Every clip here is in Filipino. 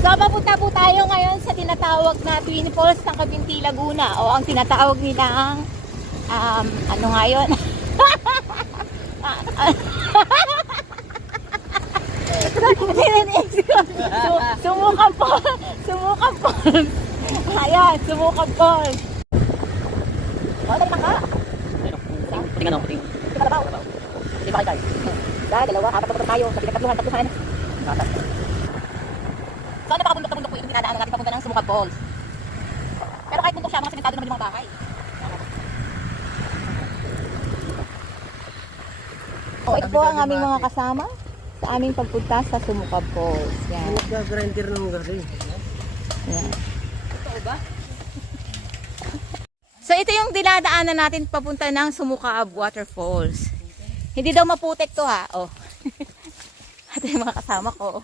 So, papunta po tayo ngayon sa tinatawag na Twin Falls ng Cabinti, Laguna. O ang tinatawag nilang, um, ano nga yun? Su- Sumukang po. Sumukang po. Ayan, sumukang po. O, dali ka. Tingnan ako, tingnan. Hindi ka labaw. Hindi ba kayo? Dahil, dalawa, apat na tayo. Sa pinagkatluhan, tatlo sana. So, ano pakabundok na bundok po yung dinadaanan natin papunta ng Sumukab Falls. Pero kahit bundok siya, mga simentado naman yung mga bahay. Oh, ito po ang aming mga kasama sa aming pagpunta sa Sumukab Falls. Yan. Nag-grinder ng galing. Yan. So ito yung dinadaanan natin papunta ng Sumukab Waterfalls. Hindi daw maputik to ha. Oh. Ito yung mga kasama ko.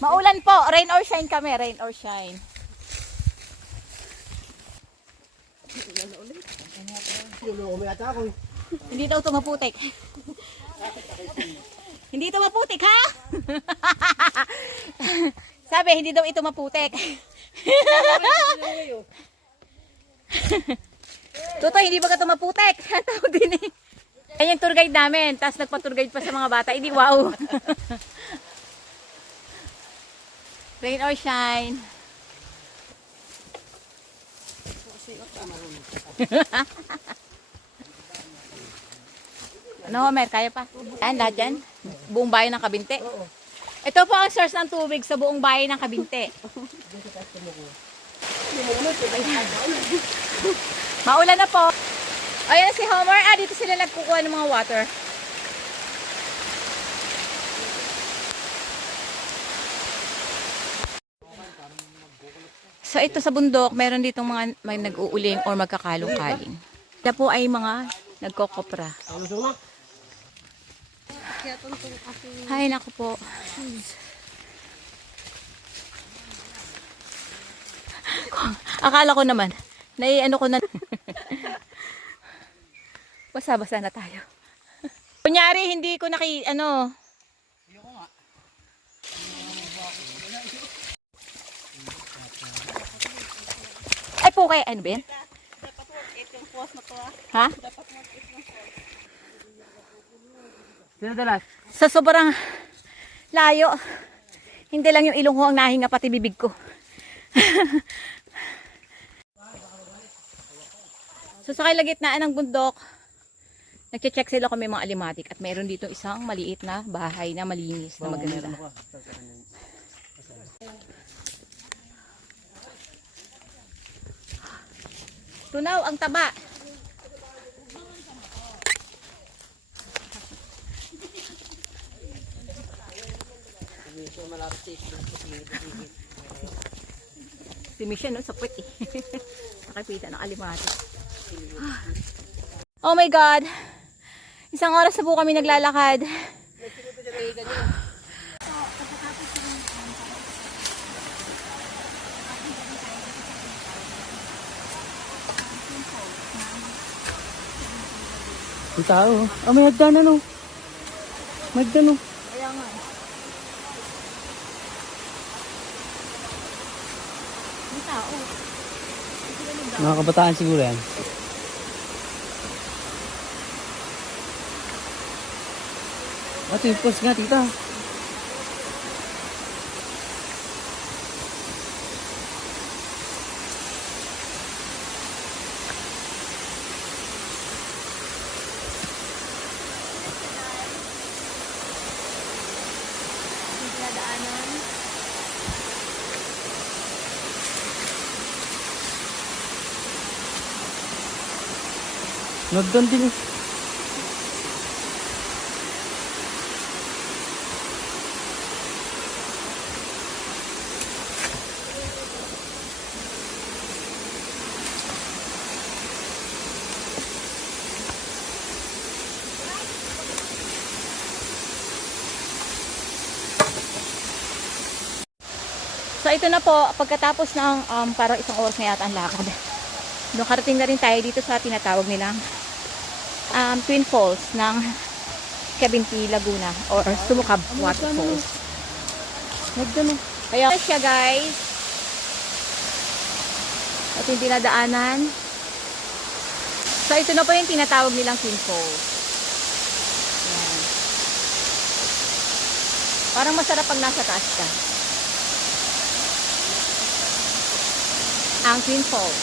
Maulan po. Rain or shine kami. Rain or shine. Hindi daw ito maputik. hindi ito maputik ha? Sabi, hindi daw ito maputik. Tutoy, hindi ba ka ito maputik? Tawag din eh. Yan yung tour guide namin. Tapos nagpa-tour guide pa sa mga bata. Hindi, wow. Rain or shine. Ano, Homer? Kaya pa? Yan, lahat yan. Buong bayan ng Kabinte. Ito po ang source ng tubig sa buong bayan ng Kabinte. Maulan na po. Ayan si Homer. Ah, dito sila nagkukuha ng mga water. So ito sa bundok, meron ditong mga may nag-uuling or magkakalong-kaling. Ito po ay mga nagkokopra. Hay, naku po. Akala ko naman, nai-ano ko na. Basa-basa na tayo. Kunyari, hindi ko naki, ano, Ay po kay ano ba yan? Ha? Sino dalas? Sa sobrang layo, hindi lang yung ilong ko ang nahinga pati bibig ko. so sa kalagitnaan ng bundok, nagche-check sila kung may mga alimatik at mayroon dito isang maliit na bahay na malinis na maganda. Tunaw, ang taba. Si Michelle, no, sa puwet eh. Nakapita ng alimati. Oh my God! Isang oras na po kami naglalakad. Ang tao. Oh, may hagdan ano. May hagdan oh. Kaya nga. May tao. Mga kabataan siguro yan. Ito yung post nga, tita. Nagdan din. So ito na po, pagkatapos ng um, parang isang oras na yata ang lakad. Nakarating na rin tayo dito sa tinatawag nilang um, Twin Falls ng Cabinti, Laguna or Sumukab Waterfalls. Nagdan oh. Kaya siya guys. At yung dinadaanan. So ito na po yung tinatawag nilang Twin Falls. Parang masarap pag nasa taas ka. Ang Twin Falls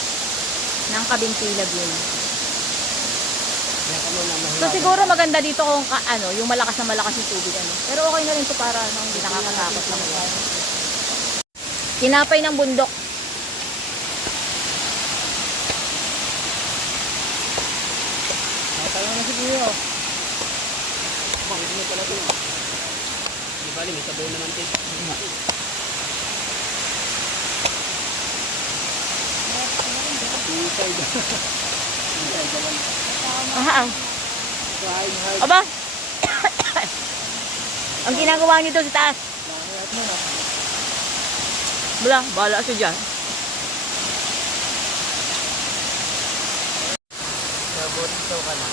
ng Cabinti Laguna. So siguro maganda dito kung ka, ano, yung malakas na malakas yung tubig ano. Pero okay na rin to para ano, hindi nakakatakot lang. Tinapay ng bundok. Tayo na si Kuya. Bakit mo pala ito? Di bali, may sabaw naman ito. Inside. Inside naman. Aha. Kain, hay. Aba. Ang ginagawa nito sa taas. Bala, bala siya dyan. Sabot ito ka na.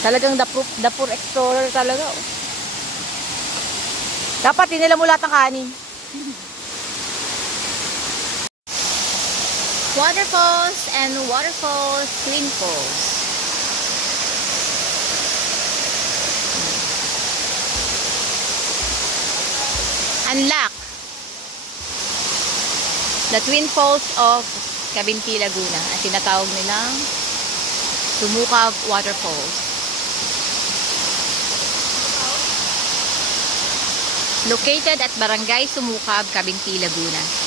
Talagang dapur, dapur explorer talaga. Oh. Dapat tinila mo lahat ng kanin. Waterfalls and waterfalls, twin falls. Unlock the twin falls of Cabinti, Laguna. At tinatawag nilang Sumukab Waterfalls. Located at Barangay Sumukab, Cabinti, Laguna.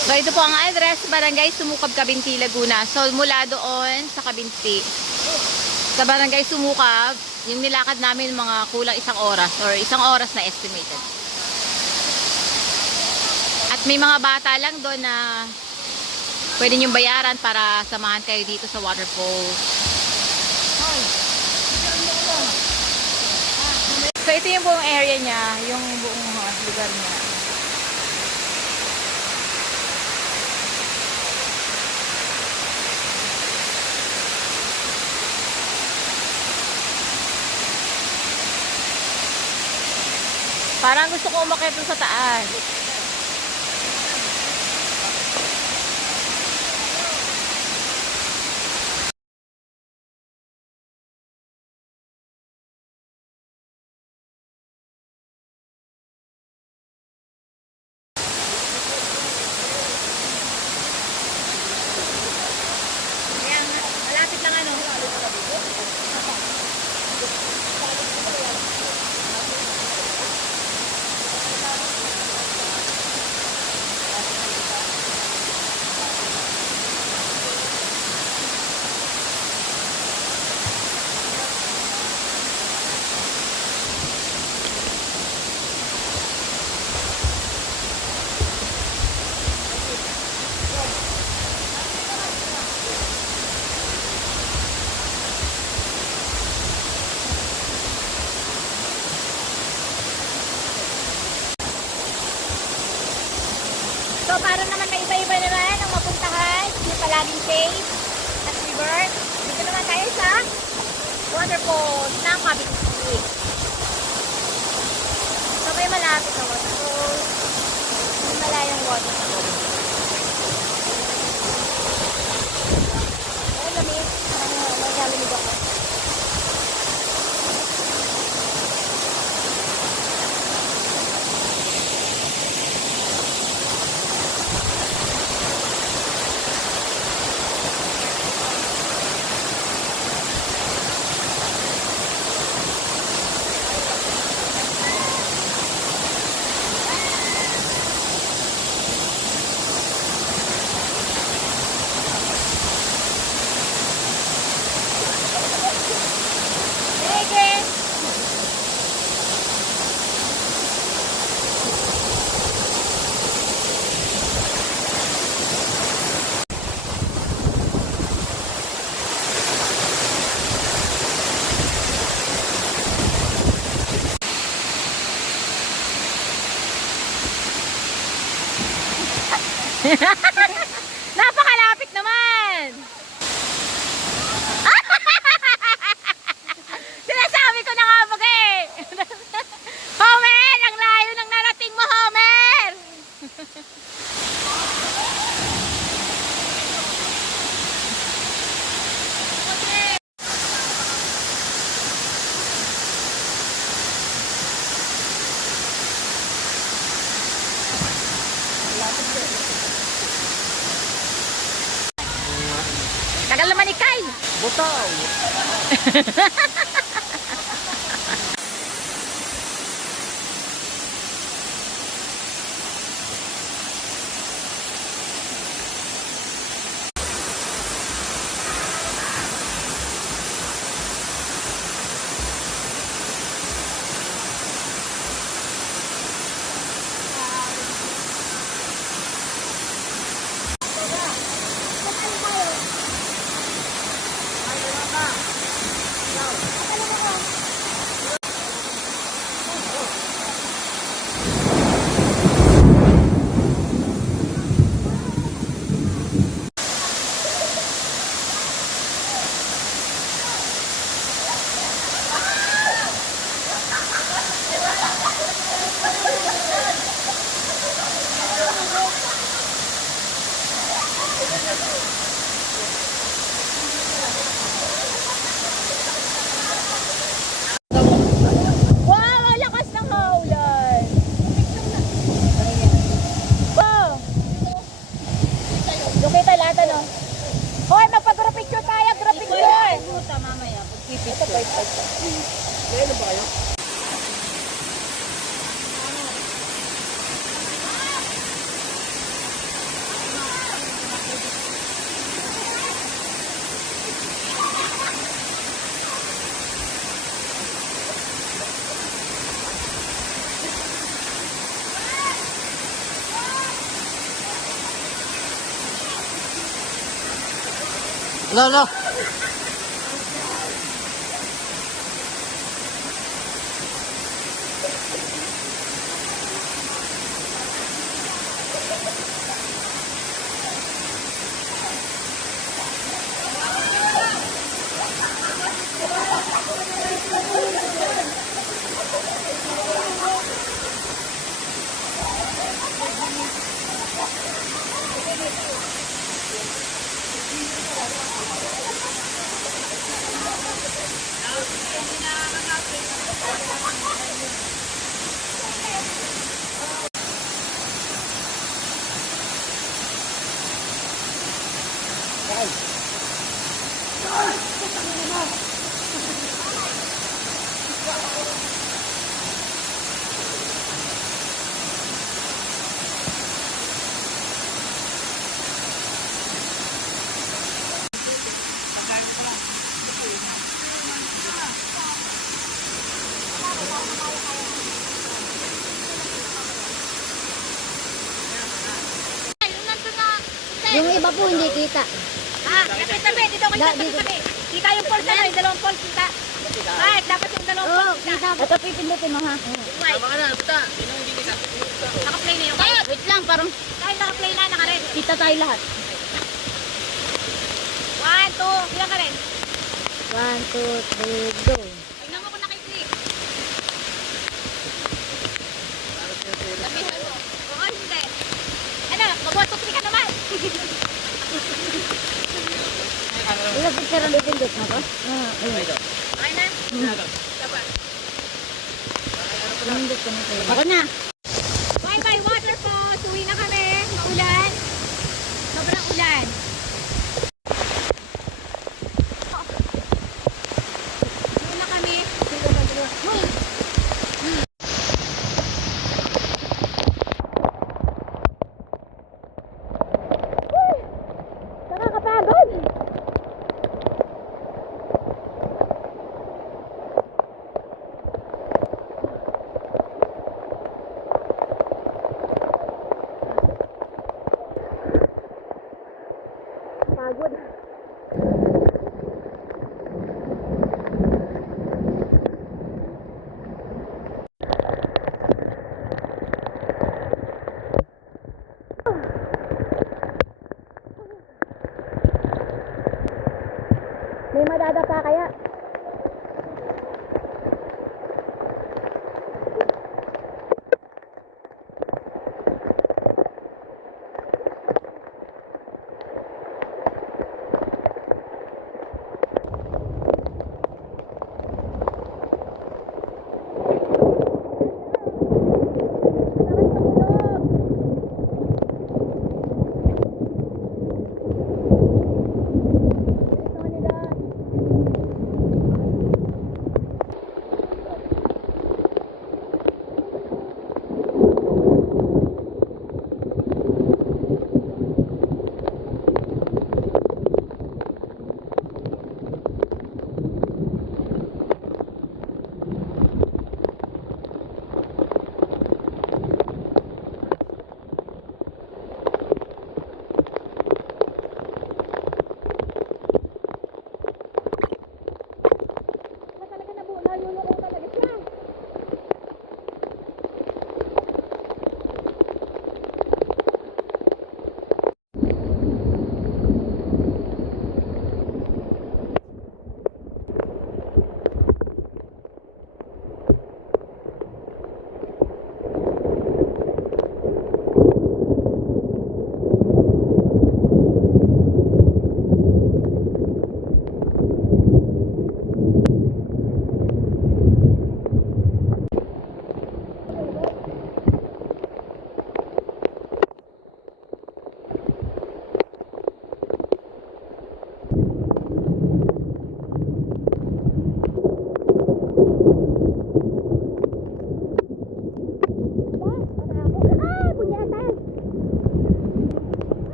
So ito po ang address, Barangay Sumukab, Cabinti, Laguna. So mula doon sa Cabinti, sa Barangay Sumukab, yung nilakad namin mga kulang isang oras or isang oras na estimated. At may mga bata lang doon na pwede niyong bayaran para samahan kayo dito sa waterfalls. So ito yung buong area niya, yung buong uh, lugar niya. Parang gusto ko umakyat sa taas. Yeah. Tagal naman ikay. Butaw. Lan lan. Yung iba po hindi kita. Ah, kapit tabi, dito kayo Da- tabi dito. tabi. Kita yung pulse na, yung dalawang pulse kita. Ay, dapat yung dalawang pulse kita. Ito pipindutin mo ha. Tama na, buta! Sino hindi kita? Naka-play na yung Ay, white. wait lang, parang Dahil naka-play na, naka-red. kita tayo lahat. One, two, bilang ka rin. One, two, three, go. Tingnan mo kung nakiklik. Sabihan mo. Oo, hindi. Ano, mag-one, two, three ka naman. Ilang picture ang pipindot mo ko? Ah, ayun. Okay na? Dapat. Ako na. Bye-bye waterfalls. Uwi na kami. Maulan. Sobrang ulan. Kalsada pa kaya.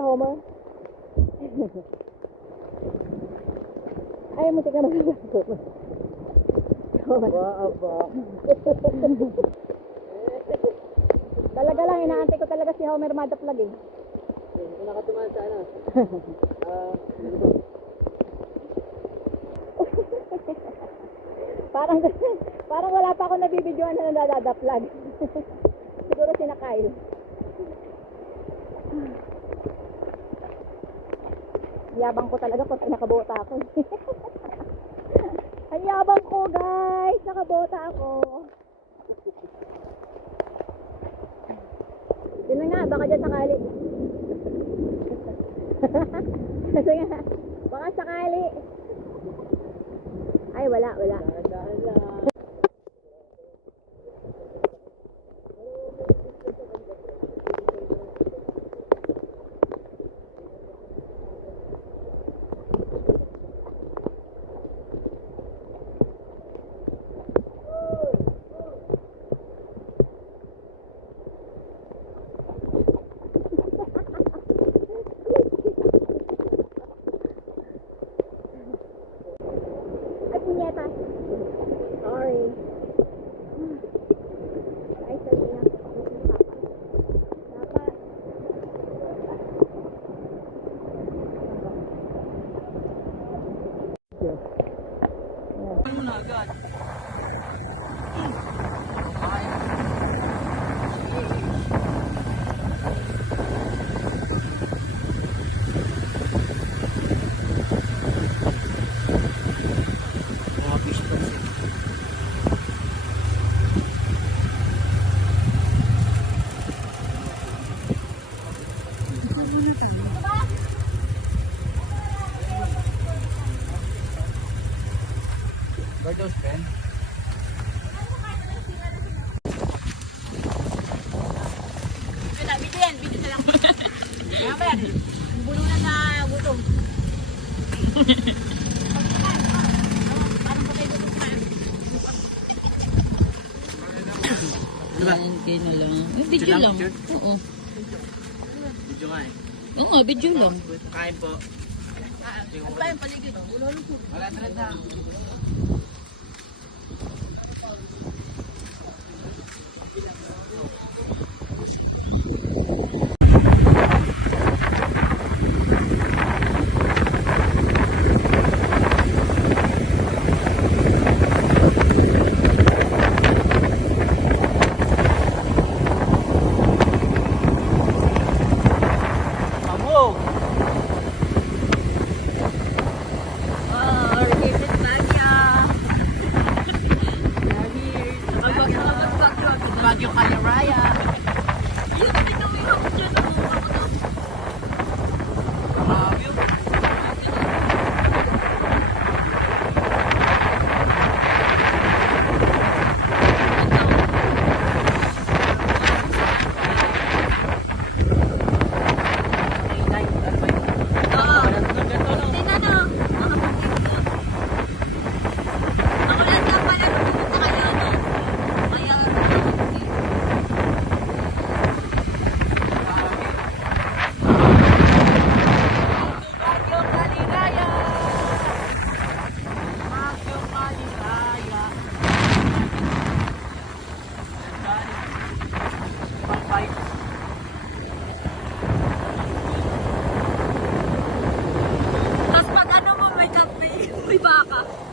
Homer. Ay, mutik na magagagot. Homer. talaga lang, inaantay ko talaga si Homer madaplag eh. Kung nakatumaan sa ano. Ah, Parang, parang wala pa ako nabibidyoan na nadadaplag. Siguro si Kyle. Yabang ko talaga pag nakabota ako. Ang yabang ko guys! Nakabota ako. Sino nga, baka dyan sakali. Kasi nga, baka sakali. Ay, wala, wala. Ay, punyeta. Sorry. Ay, sorry na. Dapat. ano na agad? Mga fish balls eh. Where those Ben? Video yan, video na lang. Kaya ba yan? Bulunan na gutom. Ayan, kayo na lang. Eh, video lang. Oo. Video nga eh. Oo nga, video lang. Kain po. Ano ba yung paligid? Wala talaga. Cuibaba.